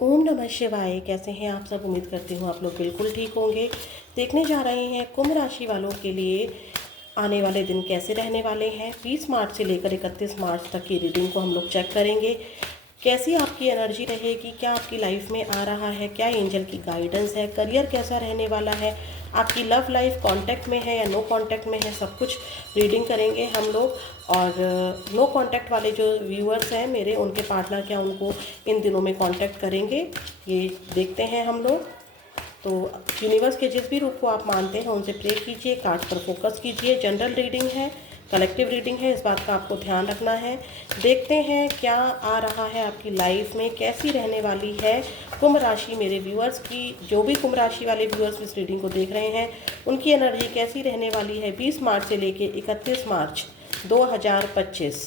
ओम नमः शिवाय। कैसे हैं आप सब? उम्मीद करती हूँ आप लोग बिल्कुल ठीक होंगे। देखने जा रहे हैं कुंभ राशि वालों के लिए आने वाले दिन कैसे रहने वाले हैं। 20 मार्च से लेकर 31 मार्च तक की रीडिंग को हम लोग चेक करेंगे। कैसी आपकी एनर्जी रहेगी, क्या आपकी लाइफ में आ रहा है, क्या एंजल की गाइडेंस है, करियर कैसा रहने वाला है, आपकी लव लाइफ कांटेक्ट में है या नो कांटेक्ट में है, सब कुछ रीडिंग करेंगे हम लोग। और नो कांटेक्ट वाले जो व्यूअर्स हैं मेरे, उनके पार्टनर क्या उनको इन दिनों में कांटेक्ट करेंगे, ये देखते हैं हम लोग। तो यूनिवर्स के जिस भी रूप को आप मानते हैं उनसे प्रे कीजिए, कार्ड पर फोकस कीजिए। जनरल रीडिंग है, कलेक्टिव रीडिंग है, इस बात का आपको ध्यान रखना है। देखते हैं क्या आ रहा है आपकी लाइफ में, कैसी रहने वाली है कुंभ राशि मेरे व्यूअर्स की। जो भी कुंभ राशि वाले व्यूअर्स इस रीडिंग को देख रहे हैं उनकी एनर्जी कैसी रहने वाली है 20 मार्च से लेके 31 March 2025।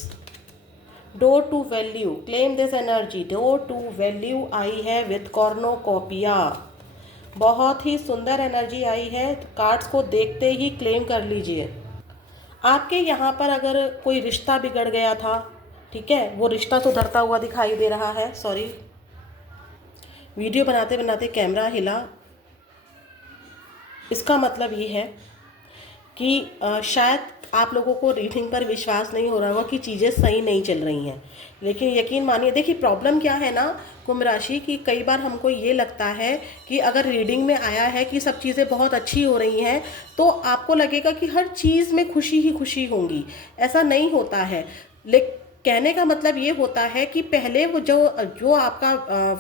Door to value, claim this energy. Door to value आई है विथ कॉर्नोकॉपिया। बहुत ही सुंदर एनर्जी आई है, कार्ड्स को देखते ही क्लेम कर लीजिए। आपके यहाँ पर अगर कोई रिश्ता बिगड़ गया था, ठीक है, वो रिश्ता सुधरता हुआ दिखाई दे रहा है। सॉरी, वीडियो बनाते बनाते कैमरा हिला। इसका मतलब ये है कि शायद आप लोगों को रीडिंग पर विश्वास नहीं हो रहा होगा कि चीज़ें सही नहीं चल रही हैं, लेकिन यकीन मानिए, देखिए प्रॉब्लम क्या है ना कुंभ राशि की, कई बार हमको ये लगता है कि अगर रीडिंग में आया है कि सब चीज़ें बहुत अच्छी हो रही हैं तो आपको लगेगा कि हर चीज़ में खुशी ही खुशी होंगी। ऐसा नहीं होता है। लेकिन कहने का मतलब ये होता है कि पहले वो जो जो आपका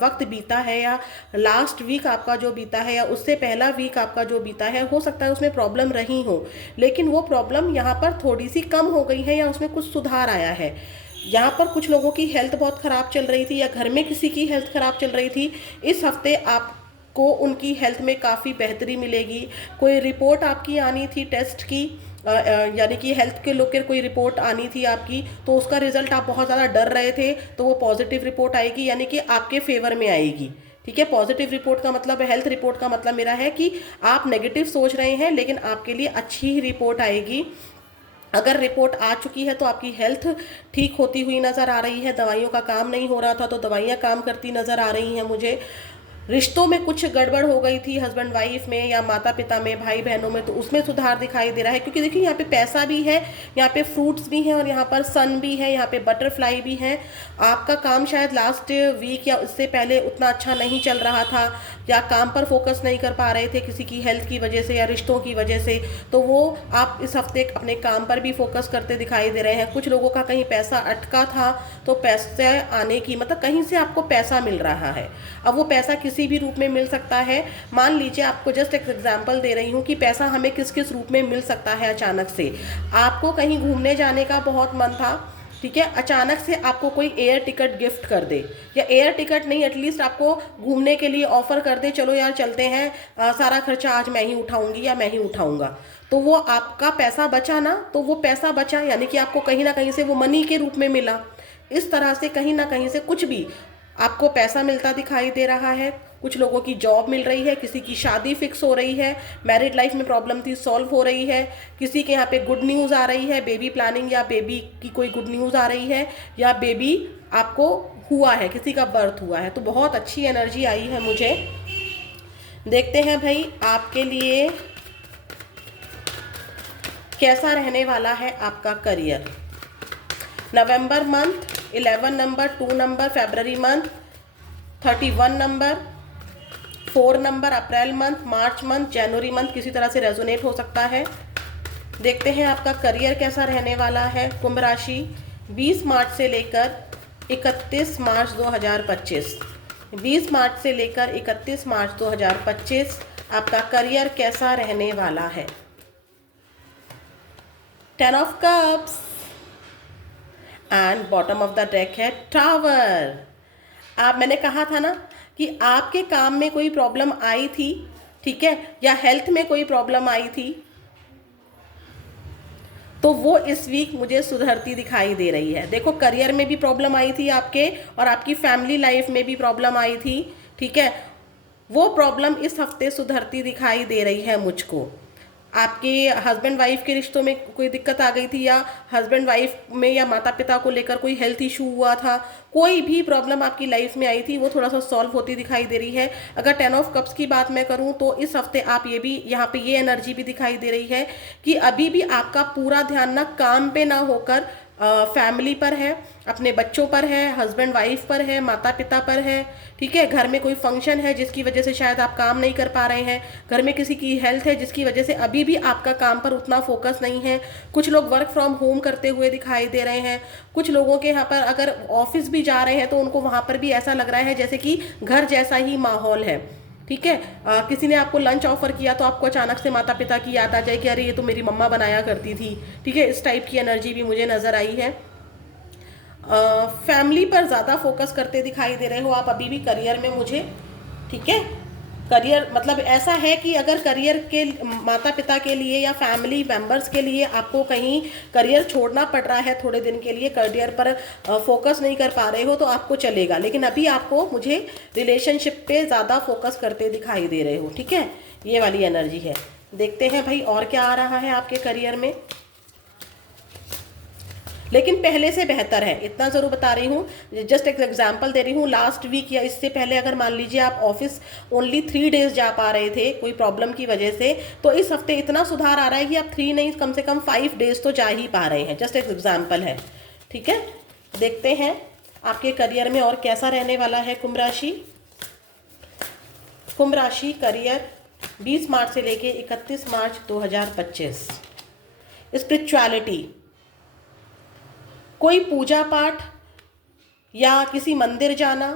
वक्त बीता है, या लास्ट वीक आपका जो बीता है, या उससे पहला वीक आपका जो बीता है, हो सकता है उसमें प्रॉब्लम रही हो, लेकिन वो प्रॉब्लम यहाँ पर थोड़ी सी कम हो गई है या उसमें कुछ सुधार आया है। यहाँ पर कुछ लोगों की हेल्थ बहुत ख़राब चल रही थी या घर में किसी की हेल्थ ख़राब चल रही थी। इस हफ्ते आपको उनकी हेल्थ में काफ़ी बेहतरी मिलेगी। कोई रिपोर्ट आपकी आनी थी टेस्ट की, यानी कि हेल्थ के लेकर कोई रिपोर्ट आनी थी आपकी, तो उसका रिजल्ट आप बहुत ज़्यादा डर रहे थे, तो वो पॉजिटिव रिपोर्ट आएगी, यानी कि आपके फेवर में आएगी। ठीक है, पॉजिटिव रिपोर्ट का मतलब, हेल्थ रिपोर्ट का मतलब मेरा है कि आप नेगेटिव सोच रहे हैं लेकिन आपके लिए अच्छी ही रिपोर्ट आएगी। अगर रिपोर्ट आ चुकी है तो आपकी हेल्थ ठीक होती हुई नज़र आ रही है। दवाइयों का काम नहीं हो रहा था तो दवाइयाँ काम करती नज़र आ रही हैं मुझे। रिश्तों में कुछ गड़बड़ हो गई थी, हस्बैंड वाइफ में या माता पिता में, भाई बहनों में, तो उसमें सुधार दिखाई दे रहा है। क्योंकि देखिए यहाँ पे पैसा भी है, यहाँ पे फ्रूट्स भी हैं, और यहाँ पर सन भी है, यहाँ पे बटरफ्लाई भी है। आपका काम शायद लास्ट वीक या उससे पहले उतना अच्छा नहीं चल रहा था, या काम पर फोकस नहीं कर पा रहे थे किसी की हेल्थ की वजह से या रिश्तों की वजह से, तो वो आप इस हफ्ते अपने काम पर भी फोकस करते दिखाई दे रहे हैं। कुछ लोगों का कहीं पैसा अटका था तो पैसे आने की, मतलब कहीं से आपको पैसा मिल रहा है। अब वो पैसा किसी भी रूप में मिल सकता है। मान लीजिए, आपको जस्ट एक एग्जांपल दे रही हूँ कि पैसा हमें किस किस रूप में मिल सकता है। अचानक से आपको कहीं घूमने जाने का बहुत मन था, ठीक है, अचानक से आपको कोई एयर टिकट गिफ्ट कर दे, या एयर टिकट नहीं, एटलीस्ट आपको घूमने के लिए ऑफर कर दे, चलो यार चलते हैं, सारा खर्चा आज मैं ही उठाऊंगी या मैं ही उठाऊंगा, तो वो आपका पैसा बचा ना, तो वो पैसा बचा यानी कि आपको कहीं ना कहीं से वो मनी के रूप में मिला। इस तरह से कहीं ना कहीं से कुछ भी आपको पैसा मिलता दिखाई दे रहा है। कुछ लोगों की जॉब मिल रही है, किसी की शादी फिक्स हो रही है, मैरिड लाइफ में प्रॉब्लम थी सॉल्व हो रही है, किसी के यहाँ पे गुड न्यूज़ आ रही है, बेबी प्लानिंग या बेबी की कोई गुड न्यूज़ आ रही है, या बेबी आपको हुआ है, किसी का बर्थ हुआ है। तो बहुत अच्छी एनर्जी आई है मुझे। देखते हैं भाई आपके लिए कैसा रहने वाला है आपका career. November month 11 number, 2 number, फरवरी मंथ 31 नंबर, 4 नंबर, अप्रैल मंथ, मार्च मंथ, जनवरी मंथ किसी तरह से रेजोनेट हो सकता है। देखते हैं आपका करियर कैसा रहने वाला है कुंभ राशि 20 मार्च से लेकर 31 मार्च 2025। 20 मार्च से लेकर 31 मार्च 2025 आपका करियर कैसा रहने वाला है। 10 of cups and bottom of the deck है टावर। आप, मैंने कहा था ना कि आपके काम में कोई प्रॉब्लम आई थी, ठीक है, या हेल्थ में कोई प्रॉब्लम आई थी, तो वो इस वीक मुझे सुधरती दिखाई दे रही है। देखो, करियर में भी प्रॉब्लम आई थी आपके, और आपकी फैमिली लाइफ में भी प्रॉब्लम आई थी, ठीक है, वो प्रॉब्लम इस हफ्ते सुधरती दिखाई दे रही है मुझको। आपके हस्बैंड वाइफ के रिश्तों में कोई दिक्कत आ गई थी, या हस्बैंड वाइफ में या माता पिता को लेकर कोई हेल्थ इशू हुआ था, कोई भी प्रॉब्लम आपकी लाइफ में आई थी, वो थोड़ा सा सॉल्व होती दिखाई दे रही है। अगर 10 ऑफ कप्स की बात मैं करूं तो इस हफ्ते आप ये भी, यहाँ पे ये एनर्जी भी दिखाई दे रही है कि अभी भी आपका पूरा ध्यान ना काम पे ना होकर फैमिली पर है, अपने बच्चों पर है, हस्बैंड वाइफ पर है, माता पिता पर है। ठीक है, घर में कोई फंक्शन है जिसकी वजह से शायद आप काम नहीं कर पा रहे हैं, घर में किसी की हेल्थ है जिसकी वजह से अभी भी आपका काम पर उतना फोकस नहीं है। कुछ लोग वर्क फ्रॉम होम करते हुए दिखाई दे रहे हैं। कुछ लोगों के यहाँ पर अगर ऑफिस भी जा रहे हैं तो उनको वहाँ पर भी ऐसा लग रहा है जैसे कि घर जैसा ही माहौल है। ठीक है, किसी ने आपको लंच ऑफर किया तो आपको अचानक से माता पिता की याद आ जाए कि अरे ये तो मेरी मम्मा बनाया करती थी। ठीक है, इस टाइप की एनर्जी भी मुझे नजर आई है। फैमिली पर ज़्यादा फोकस करते दिखाई दे रहे हो आप अभी भी करियर में मुझे। ठीक है, करियर मतलब ऐसा है कि अगर करियर के माता पिता के लिए या फैमिली मेंबर्स के लिए आपको कहीं करियर छोड़ना पड़ रहा है थोड़े दिन के लिए, करियर पर फोकस नहीं कर पा रहे हो तो आपको चलेगा, लेकिन अभी आपको मुझे रिलेशनशिप पे ज़्यादा फोकस करते दिखाई दे रहे हो। ठीक है, ये वाली एनर्जी है। देखते हैं भाई और क्या आ रहा है आपके करियर में, लेकिन पहले से बेहतर है, इतना ज़रूर बता रही हूँ। जस्ट एक एग्जांपल दे रही हूँ, लास्ट वीक या इससे पहले अगर मान लीजिए आप ऑफिस ओनली 3 डेज जा पा रहे थे कोई प्रॉब्लम की वजह से, तो इस हफ्ते इतना सुधार आ रहा है कि आप 3 नहीं कम से कम 5 डेज तो जा ही पा रहे हैं। जस्ट एक एग्जाम्पल है। ठीक है, देखते हैं आपके करियर में और कैसा रहने वाला है कुंभ राशि। कुंभ राशि करियर 20 मार्च से लेके 31 मार्च 2025। स्पिरिचुअलिटी, कोई पूजा पाठ या किसी मंदिर जाना।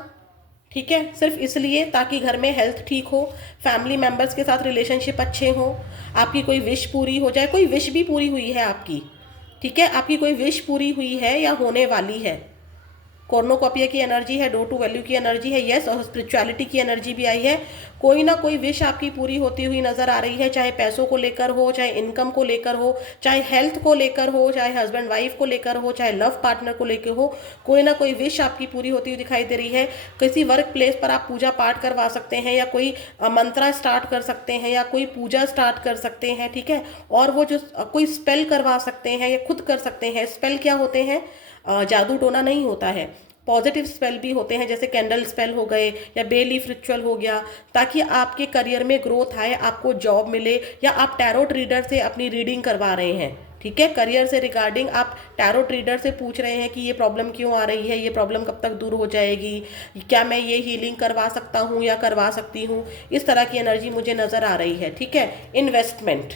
ठीक है, सिर्फ इसलिए ताकि घर में हेल्थ ठीक हो, फैमिली मेंबर्स के साथ रिलेशनशिप अच्छे हो, आपकी कोई विश पूरी हो जाए। कोई विश भी पूरी हुई है आपकी। ठीक है, आपकी कोई विश पूरी हुई है या होने वाली है। कॉर्नोकॉपिया की एनर्जी है, डो टू वैल्यू की एनर्जी है, यस, और स्पिरिचुअलिटी की एनर्जी भी आई है। कोई ना कोई विश आपकी पूरी होती हुई नजर आ रही है, चाहे पैसों को लेकर हो, चाहे इनकम को लेकर हो, चाहे हेल्थ को लेकर हो, चाहे हस्बैंड वाइफ को लेकर हो, चाहे लव पार्टनर को लेकर हो। कोई ना कोई विश आपकी पूरी होती हुई दिखाई दे रही है। किसी वर्क प्लेस पर आप पूजा पाठ करवा सकते हैं, या कोई मंत्रा स्टार्ट कर सकते हैं, या कोई पूजा स्टार्ट कर सकते हैं। ठीक है, और वो जो कोई स्पेल करवा सकते हैं या खुद कर सकते हैं। स्पेल क्या होते हैं, जादू टोना नहीं होता है, पॉजिटिव स्पेल भी होते हैं, जैसे कैंडल स्पेल हो गए या बे लीफ रिचुअल हो गया, ताकि आपके करियर में ग्रोथ आए, आपको जॉब मिले, या आप टैरोट रीडर से अपनी रीडिंग करवा रहे हैं। ठीक है, करियर से रिगार्डिंग आप टैरोट रीडर से पूछ रहे हैं कि ये प्रॉब्लम क्यों आ रही है, ये प्रॉब्लम कब तक दूर हो जाएगी, क्या मैं ये हीलिंग करवा सकता हूँ या करवा सकती हूँ। इस तरह की एनर्जी मुझे नज़र आ रही है। ठीक है, इन्वेस्टमेंट,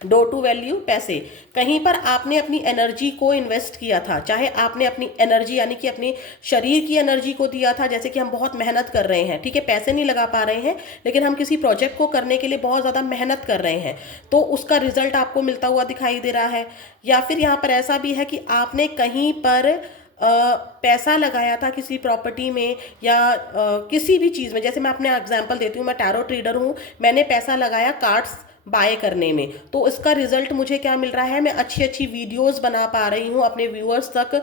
डो टू वैल्यू, पैसे, कहीं पर आपने अपनी एनर्जी को इन्वेस्ट किया था, चाहे आपने अपनी एनर्जी यानी कि अपनी शरीर की एनर्जी को दिया था, जैसे कि हम बहुत मेहनत कर रहे हैं। ठीक है, पैसे नहीं लगा पा रहे हैं, लेकिन हम किसी प्रोजेक्ट को करने के लिए बहुत ज़्यादा मेहनत कर रहे हैं, तो उसका रिजल्ट आपको मिलता हुआ दिखाई दे रहा है। या फिर यहाँ पर ऐसा भी है कि आपने कहीं पर पैसा लगाया था किसी प्रॉपर्टी में, या किसी भी चीज़ में। जैसे मैं अपने एग्जांपल देती हूँ, मैं टैरोट रीडर हूँ, मैंने पैसा लगाया कार्ड्स बाय करने में, तो इसका रिजल्ट मुझे क्या मिल रहा है, मैं अच्छी अच्छी वीडियोस बना पा रही हूँ, अपने व्यूअर्स तक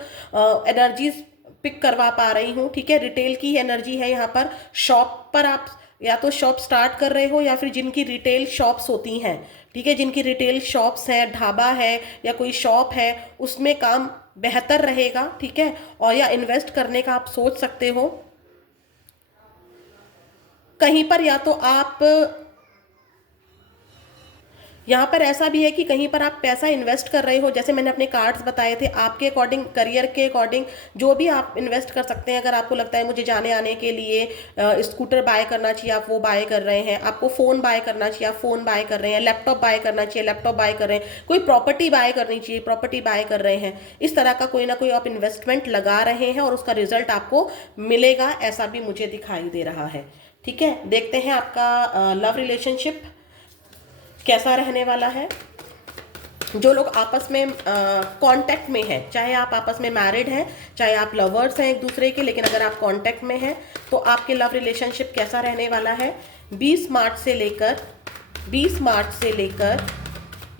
एनर्जीज पिक करवा पा रही हूँ। ठीक है, रिटेल की एनर्जी है यहाँ पर। शॉप पर आप या तो शॉप स्टार्ट कर रहे हो, या फिर जिनकी रिटेल शॉप्स होती हैं, ठीक है, जिनकी रिटेल शॉप्स हैं, ढाबा है या कोई शॉप है, उसमें काम बेहतर रहेगा। ठीक है, और या इन्वेस्ट करने का आप सोच सकते हो कहीं पर। या तो आप यहाँ पर ऐसा भी है कि कहीं पर आप पैसा इन्वेस्ट कर रहे हो, जैसे मैंने अपने कार्ड्स बताए थे, आपके अकॉर्डिंग, करियर के अकॉर्डिंग जो भी आप इन्वेस्ट कर सकते हैं। अगर आपको लगता है मुझे जाने आने के लिए स्कूटर बाय करना चाहिए, आप वो बाय कर रहे हैं। आपको फ़ोन बाय करना चाहिए, आप फ़ोन बाय कर रहे हैं। लैपटॉप बाय करना चाहिए, लैपटॉप बाय कर रहे हैं। कोई प्रॉपर्टी बाय करनी चाहिए, प्रॉपर्टी बाय कर रहे हैं। इस तरह का कोई ना कोई आप इन्वेस्टमेंट लगा रहे हैं और उसका रिजल्ट आपको मिलेगा, ऐसा भी मुझे दिखाई दे रहा है। ठीक है, देखते हैं आपका लव रिलेशनशिप कैसा रहने वाला है। जो लोग आपस में कांटेक्ट में हैं, चाहे आप आपस में मैरिड हैं, चाहे आप लवर्स हैं एक दूसरे के, लेकिन अगर आप कांटेक्ट में हैं तो आपके लव रिलेशनशिप कैसा रहने वाला है 20 मार्च से लेकर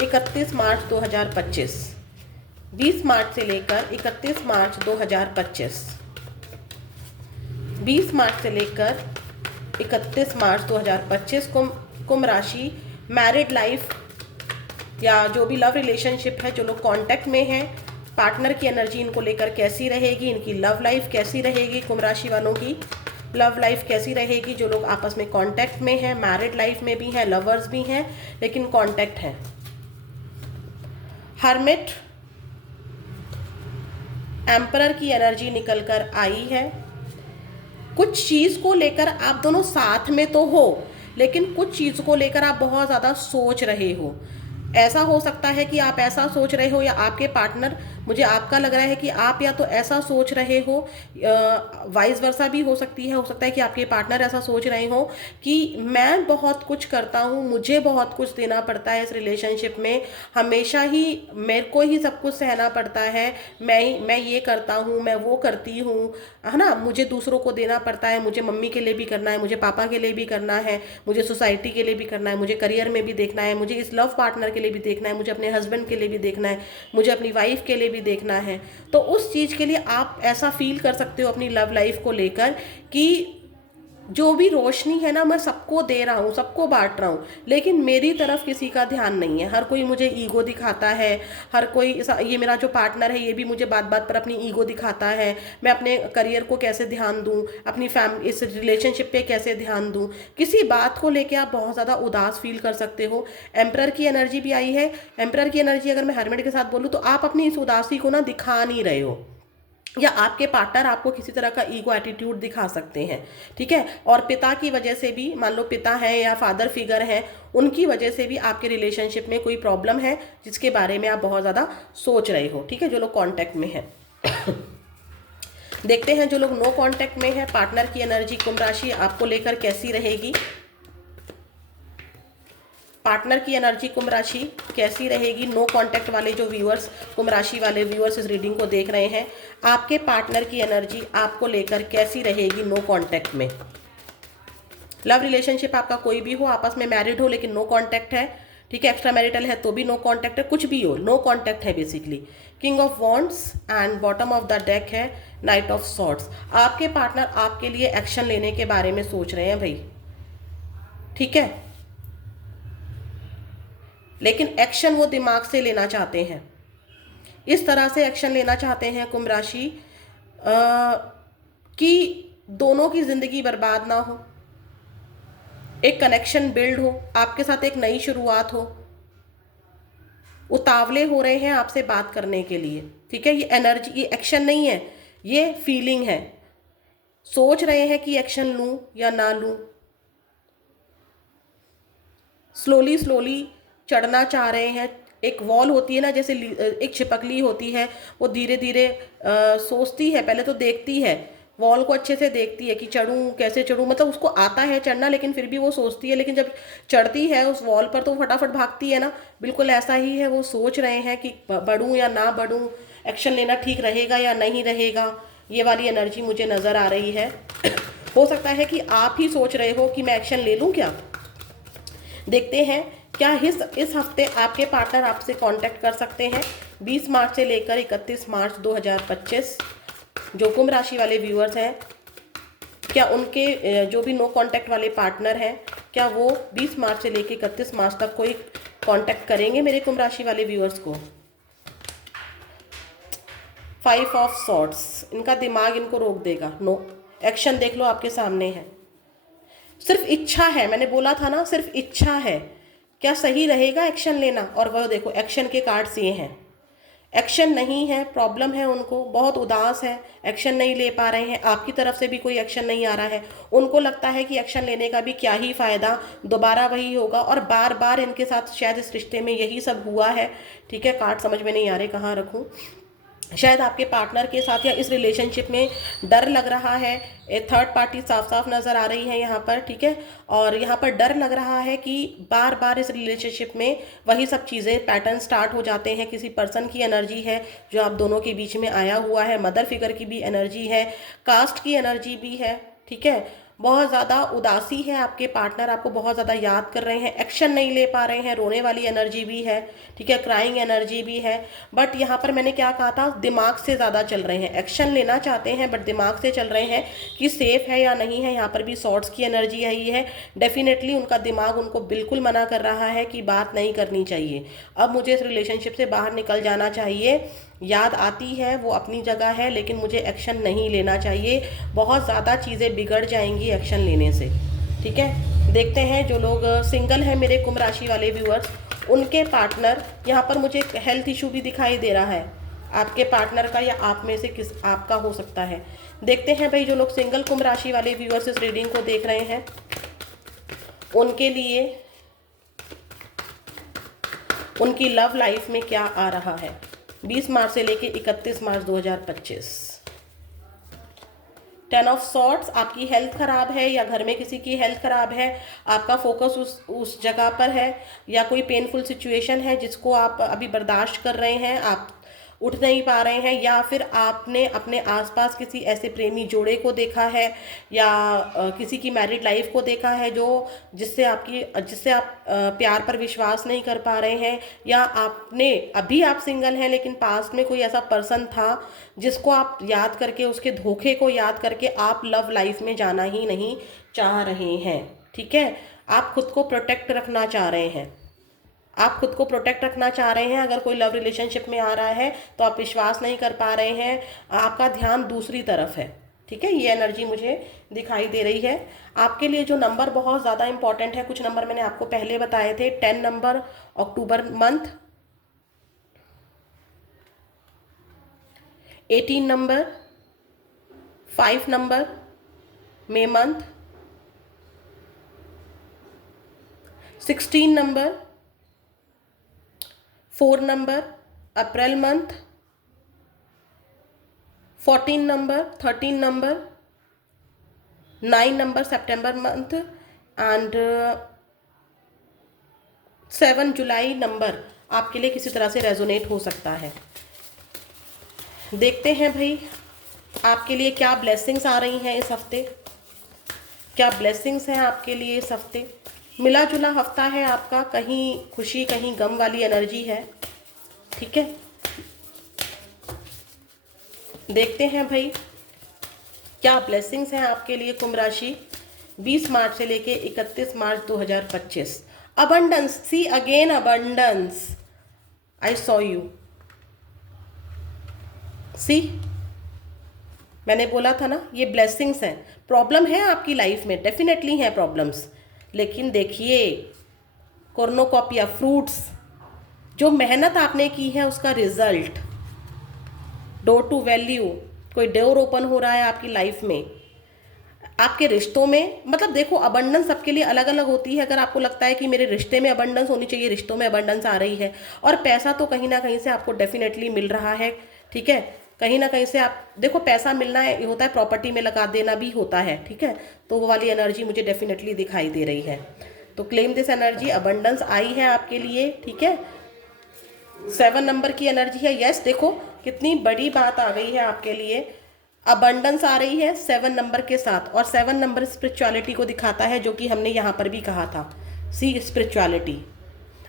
31 मार्च 2025। 20 मार्च से लेकर 31 मार्च 2025। 20 मार्च से लेकर 31 मार्च 2025 कुंभ राशि। मैरिड लाइफ या जो भी लव रिलेशनशिप है, जो लोग कांटेक्ट में हैं, पार्टनर की एनर्जी इनको लेकर कैसी रहेगी, इनकी लव लाइफ कैसी रहेगी, कुंभ राशि वालों की लव लाइफ कैसी रहेगी, जो लोग आपस में कांटेक्ट में हैं, मैरिड लाइफ में भी हैं, लवर्स भी हैं लेकिन कांटेक्ट है। हर्मिट, एम्परर की एनर्जी निकल कर आई है। कुछ चीज़ को लेकर आप दोनों साथ में तो हो, लेकिन कुछ चीज़ को लेकर आप बहुत ज़्यादा सोच रहे हो। ऐसा हो सकता है कि आप ऐसा सोच रहे हो, या आपके पार्टनर, मुझे आपका लग रहा है कि आप या तो ऐसा सोच रहे हो, वाइस वर्सा भी हो सकती है, हो सकता है कि आपके पार्टनर ऐसा सोच रहे हो कि मैं बहुत कुछ करता हूँ, मुझे बहुत कुछ देना पड़ता है इस रिलेशनशिप में, हमेशा ही मेरे को ही सब कुछ सहना पड़ता है, मैं ये करता हूँ, मैं वो करती हूँ, है ना, मुझे दूसरों को देना पड़ता है, मुझे मम्मी के लिए भी करना है, मुझे पापा के लिए भी करना है, मुझे सोसाइटी के लिए भी करना है, मुझे करियर में भी देखना है, मुझे इस लव पार्टनर के लिए भी देखना है, मुझे अपने हस्बैंड के लिए भी देखना है, मुझे अपनी वाइफ के लिए भी देखना है। तो उस चीज़ के लिए आप ऐसा फील कर सकते हो अपनी लव लाइफ को लेकर कि जो भी रोशनी है ना, मैं सबको दे रहा हूँ, सबको बांट रहा हूँ, लेकिन मेरी तरफ किसी का ध्यान नहीं है। हर कोई मुझे ईगो दिखाता है, हर कोई ये मेरा जो पार्टनर है ये भी मुझे बात बात पर अपनी ईगो दिखाता है। मैं अपने करियर को कैसे ध्यान दूँ, अपनी फैमिली, इस रिलेशनशिप पे कैसे ध्यान दूँ, किसी बात को लेके आप बहुत ज़्यादा उदास फील कर सकते हो। एम्परर की एनर्जी भी आई है। एम्परर की एनर्जी अगर मैं हर्मिट के साथ बोलूँ तो आप अपनी इस उदासी को ना दिखा नहीं रहे हो, या आपके पार्टनर आपको किसी तरह का ईगो एटीट्यूड दिखा सकते हैं, ठीक है। और पिता की वजह से भी, मान लो पिता है या फादर फिगर है, उनकी वजह से भी आपके रिलेशनशिप में कोई प्रॉब्लम है जिसके बारे में आप बहुत ज़्यादा सोच रहे हो, ठीक है, जो लोग कांटेक्ट में हैं। देखते हैं जो लोग नो कांटेक्ट में है, पार्टनर की एनर्जी कुंभ राशि आपको लेकर कैसी रहेगी। पार्टनर की एनर्जी कुंभ राशि कैसी रहेगी। नो कांटेक्ट वाले जो व्यूअर्स, कुंभ राशि वाले व्यूअर्स इस रीडिंग को देख रहे हैं, आपके पार्टनर की एनर्जी आपको लेकर कैसी रहेगी नो कांटेक्ट में। लव रिलेशनशिप आपका कोई भी हो, आपस में मैरिड हो लेकिन नो कांटेक्ट है, ठीक है, एक्स्ट्रा मैरिटल है तो भी नो कांटेक्ट है, कुछ भी हो नो कांटेक्ट है basically. King of wands and bottom of the deck है नाइट ऑफ सॉर्ड्स। आपके पार्टनर आपके लिए एक्शन लेने के बारे में सोच रहे हैं भाई, ठीक है, लेकिन एक्शन वो दिमाग से लेना चाहते हैं। इस तरह से एक्शन लेना चाहते हैं कुंभ राशि कि दोनों की जिंदगी बर्बाद ना हो, एक कनेक्शन बिल्ड हो, आपके साथ एक नई शुरुआत हो। उतावले हो रहे हैं आपसे बात करने के लिए, ठीक है। ये एनर्जी, ये एक्शन नहीं है, ये फीलिंग है। सोच रहे हैं कि एक्शन लूं या ना लूं, स्लोली स्लोली चढ़ना चाह रहे हैं। एक वॉल होती है ना, जैसे एक छिपकली होती है, वो धीरे धीरे सोचती है, पहले तो देखती है, वॉल को अच्छे से देखती है कि चढ़ूं कैसे चढ़ूं, मतलब उसको आता है चढ़ना लेकिन फिर भी वो सोचती है, लेकिन जब चढ़ती है उस वॉल पर तो फटाफट भागती है ना। बिल्कुल ऐसा ही है, वो सोच रहे हैं कि बढ़ूं या ना बढ़ूं, एक्शन लेना ठीक रहेगा या नहीं रहेगा। ये वाली एनर्जी मुझे नज़र आ रही है। हो सकता है कि आप ही सोच रहे हो कि मैं एक्शन ले लूँ क्या। देखते हैं क्या इस हफ्ते आपके पार्टनर आपसे कांटेक्ट कर सकते हैं। 20 मार्च से लेकर 31 मार्च 2025 जो कुंभ राशि वाले व्यूअर्स हैं, क्या उनके जो भी नो कांटेक्ट वाले पार्टनर हैं, क्या वो 20 मार्च से लेकर 31 मार्च तक कोई कांटेक्ट करेंगे मेरे कुंभ राशि वाले व्यूअर्स को। 5 ऑफ सॉर्ड्स, इनका दिमाग इनको रोक देगा। नो एक्शन देख लो आपके सामने है, सिर्फ इच्छा है, मैंने बोला था ना सिर्फ इच्छा है। क्या सही रहेगा एक्शन लेना, और वह देखो एक्शन के कार्ड्स ये हैं। एक्शन नहीं है, प्रॉब्लम है उनको, बहुत उदास है, एक्शन नहीं ले पा रहे हैं, आपकी तरफ से भी कोई एक्शन नहीं आ रहा है। उनको लगता है कि एक्शन लेने का भी क्या ही फ़ायदा, दोबारा वही होगा, और बार बार इनके साथ शायद इस रिश्ते में यही सब हुआ है, ठीक है। कार्ड समझ में नहीं आ रहे कहाँ रखूँ। शायद आपके पार्टनर के साथ या इस रिलेशनशिप में डर लग रहा है, थर्ड पार्टी साफ साफ नज़र आ रही है यहाँ पर, ठीक है। और यहाँ पर डर लग रहा है कि बार बार इस रिलेशनशिप में वही सब चीज़ें, पैटर्न स्टार्ट हो जाते हैं। किसी पर्सन की एनर्जी है जो आप दोनों के बीच में आया हुआ है, मदर फिगर की भी एनर्जी है, कास्ट की एनर्जी भी है, ठीक है। बहुत ज़्यादा उदासी है आपके पार्टनर, आपको बहुत ज़्यादा याद कर रहे हैं, एक्शन नहीं ले पा रहे हैं, रोने वाली एनर्जी भी है, ठीक है, क्राइंग एनर्जी भी है। बट यहाँ पर मैंने क्या कहा था, दिमाग से ज़्यादा चल रहे हैं, एक्शन लेना चाहते हैं बट दिमाग से चल रहे हैं कि सेफ है या नहीं है। यहाँ पर भी सॉर्ड्स की एनर्जी आई है। डेफिनेटली उनका दिमाग उनको बिल्कुल मना कर रहा है कि बात नहीं करनी चाहिए, अब मुझे इस रिलेशनशिप से बाहर निकल जाना चाहिए। याद आती है वो अपनी जगह है, लेकिन मुझे एक्शन नहीं लेना चाहिए, बहुत ज़्यादा चीज़ें बिगड़ जाएंगी एक्शन लेने से, ठीक है। देखते हैं जो लोग सिंगल हैं मेरे कुंभ राशि वाले व्यूअर्स, उनके पार्टनर, यहाँ पर मुझे हेल्थ इशू भी दिखाई दे रहा है आपके पार्टनर का, या आप में से किस आपका हो सकता है। देखते हैं भाई जो लोग सिंगल कुंभ राशि वाले व्यूअर्स इस रीडिंग को देख रहे हैं, उनके लिए उनकी लव लाइफ में क्या आ रहा है 20 मार्च से लेके 31 मार्च 2025। 10 ऑफ सॉर्ड्स, आपकी हेल्थ खराब है या घर में किसी की हेल्थ खराब है, आपका फोकस उस जगह पर है, या कोई पेनफुल सिचुएशन है जिसको आप अभी बर्दाश्त कर रहे हैं, आप उठ नहीं पा रहे हैं, या फिर आपने अपने आसपास किसी ऐसे प्रेमी जोड़े को देखा है, या किसी की मैरिड लाइफ को देखा है जो जिससे आप प्यार पर विश्वास नहीं कर पा रहे हैं, या आपने अभी आप सिंगल हैं लेकिन पास्ट में कोई ऐसा पर्सन था जिसको आप याद करके, उसके धोखे को याद करके आप लव लाइफ में जाना ही नहीं चाह रहे हैं, ठीक है। आप खुद को प्रोटेक्ट रखना चाह रहे हैं, आप खुद को प्रोटेक्ट रखना चाह रहे हैं। अगर कोई लव रिलेशनशिप में आ रहा है तो आप विश्वास नहीं कर पा रहे हैं, आपका ध्यान दूसरी तरफ है, ठीक है। ये एनर्जी मुझे दिखाई दे रही है। आपके लिए जो नंबर बहुत ज़्यादा इंपॉर्टेंट है, कुछ नंबर मैंने आपको पहले बताए थे, 10 नंबर अक्टूबर मंथ, 18 नंबर, 5 नंबर मई मंथ, 16 नंबर, 4 नंबर अप्रैल मंथ, 14 नंबर, 13 नंबर, 9 नंबर सितंबर मंथ एंड 7 जुलाई नंबर आपके लिए किसी तरह से रेजोनेट हो सकता है। देखते हैं भाई आपके लिए क्या ब्लेसिंग्स आ रही हैं इस हफ्ते, क्या ब्लेसिंग्स हैं आपके लिए इस हफ्ते। मिला जुला हफ्ता है आपका, कहीं खुशी कहीं गम वाली एनर्जी है, ठीक है। देखते हैं भाई क्या ब्लेसिंग्स हैं आपके लिए कुंभ राशि 20 मार्च से लेके 31 March 2025। Abundance, see again abundance, I saw you, see मैंने बोला था ना ये ब्लेसिंग्स हैं। प्रॉब्लम है आपकी लाइफ में, डेफिनेटली हैं प्रॉब्लम्स, लेकिन देखिए कॉर्नोकॉपिया फ्रूट्स, जो मेहनत आपने की है उसका रिजल्ट, डोर टू वैल्यू, कोई डोर ओपन हो रहा है आपकी लाइफ में, आपके रिश्तों में। मतलब देखो अबंडेंस सबके लिए अलग अलग होती है। अगर आपको लगता है कि मेरे रिश्ते में अबंडेंस होनी चाहिए, रिश्तों में अबंडेंस आ रही है, और पैसा तो कहीं ना कहीं से आपको डेफिनेटली मिल रहा है, ठीक है। कहीं ना कहीं से आप देखो पैसा मिलना है, होता है प्रॉपर्टी में लगा देना भी होता है, ठीक है। तो वो वाली एनर्जी मुझे डेफिनेटली दिखाई दे रही है। तो क्लेम दिस एनर्जी, अबंडेंस आई है आपके लिए, ठीक है। 7 नंबर की एनर्जी है, यस। देखो कितनी बड़ी बात आ गई है आपके लिए, अबंडेंस आ रही है 7 नंबर के साथ, और 7 नंबर स्पिरिचुअलिटी को दिखाता है, जो कि हमने यहाँ पर भी कहा था। सी स्पिरिचुअलिटी,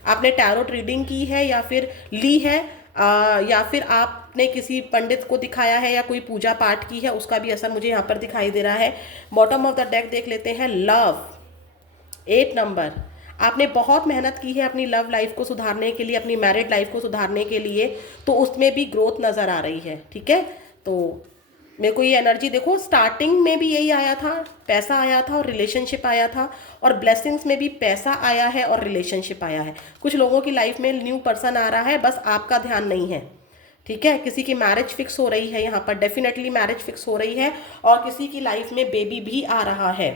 आपने टैरोट रीडिंग की है या फिर ली है, या फिर आपने किसी पंडित को दिखाया है या कोई पूजा पाठ की है, उसका भी असर मुझे यहाँ पर दिखाई दे रहा है। बॉटम ऑफ द डेक देख लेते हैं, लव 8 नंबर, आपने बहुत मेहनत की है अपनी लव लाइफ को सुधारने के लिए, अपनी मैरिड लाइफ को सुधारने के लिए, तो उसमें भी ग्रोथ नज़र आ रही है, ठीक है। तो मेरे को ये एनर्जी देखो, स्टार्टिंग में भी यही आया था, पैसा आया था और रिलेशनशिप आया था, और ब्लेसिंग्स में भी पैसा आया है और रिलेशनशिप आया है। कुछ लोगों की लाइफ में न्यू पर्सन आ रहा है, बस आपका ध्यान नहीं है, ठीक है। किसी की मैरिज फिक्स हो रही है, यहाँ पर डेफिनेटली मैरिज फिक्स हो रही है, और किसी की लाइफ में बेबी भी आ रहा है।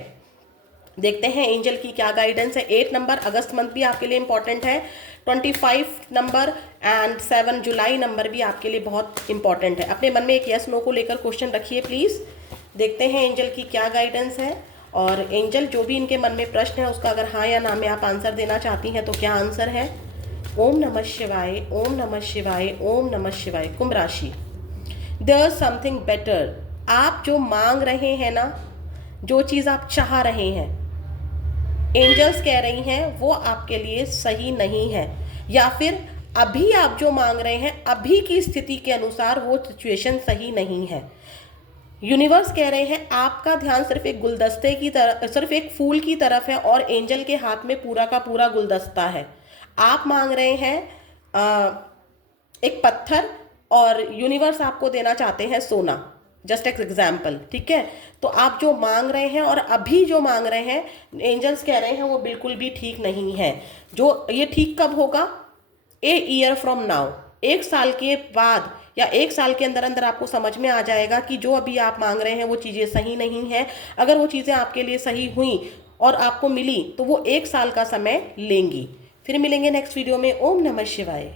देखते हैं एंजल की क्या गाइडेंस है। 8 नंबर अगस्त मंथ भी आपके लिए इंपॉर्टेंट है, 25 नंबर एंड 7 जुलाई नंबर भी आपके लिए बहुत इंपॉर्टेंट है। अपने मन में एक यस नो को लेकर क्वेश्चन रखिए प्लीज़। देखते हैं एंजल की क्या गाइडेंस है, और एंजल जो भी इनके मन में प्रश्न है उसका अगर हाँ या ना में आप आंसर देना चाहती हैं तो क्या आंसर है। ओम नमः शिवाय, ओम नमः शिवाय, ओम नमः शिवाय। कुंभ राशि, देयर इज समथिंग बेटर, आप जो मांग रहे हैं ना, जो चीज़ आप चाह रहे हैं, एंजल्स कह रही हैं वो आपके लिए सही नहीं है, या फिर अभी आप जो मांग रहे हैं अभी की स्थिति के अनुसार वो सिचुएशन सही नहीं है। यूनिवर्स कह रहे हैं आपका ध्यान सिर्फ एक गुलदस्ते की तरफ, सिर्फ एक फूल की तरफ है और एंजल के हाथ में पूरा का पूरा गुलदस्ता है। आप मांग रहे हैं एक पत्थर और यूनिवर्स आपको देना चाहते हैं सोना, जस्ट एक एग्जाम्पल, ठीक है। तो आप जो मांग रहे हैं और अभी जो मांग रहे हैं, एंजल्स कह रहे हैं वो बिल्कुल भी ठीक नहीं है। जो ये ठीक कब होगा? ए ईयर फ्रॉम नाउ, 1 साल के बाद या 1 साल के अंदर अंदर आपको समझ में आ जाएगा कि जो अभी आप मांग रहे हैं वो चीज़ें सही नहीं हैं। अगर वो चीज़ें आपके लिए सही हुई और आपको मिली तो वो 1 साल का समय लेंगी। फिर मिलेंगे नेक्स्ट वीडियो में। ओम नमः शिवाय।